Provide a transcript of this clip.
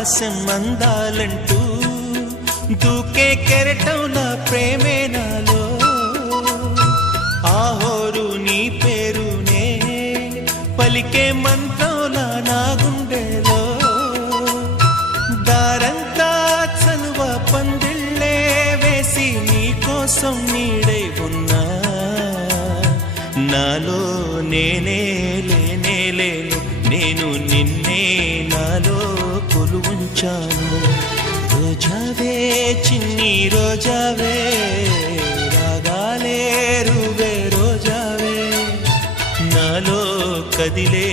ఆకాశం అందాలంటూ దూకే కెరటం నా ప్రేమే నాలో ఆహోరు నీ పేరునే పలికే మంత్రంలా నా గుండెలో దారంతా చలువ పందిళ్ళే వేసి నీ కోసం నీడై ఉన్నా నాలో నేనే లేనే లేను నేను నిన్నే నాలో కొలువుంచాను రోజావే చిన్ని రోజావే రాగాలే రువే రోజావే నాలో కదిలే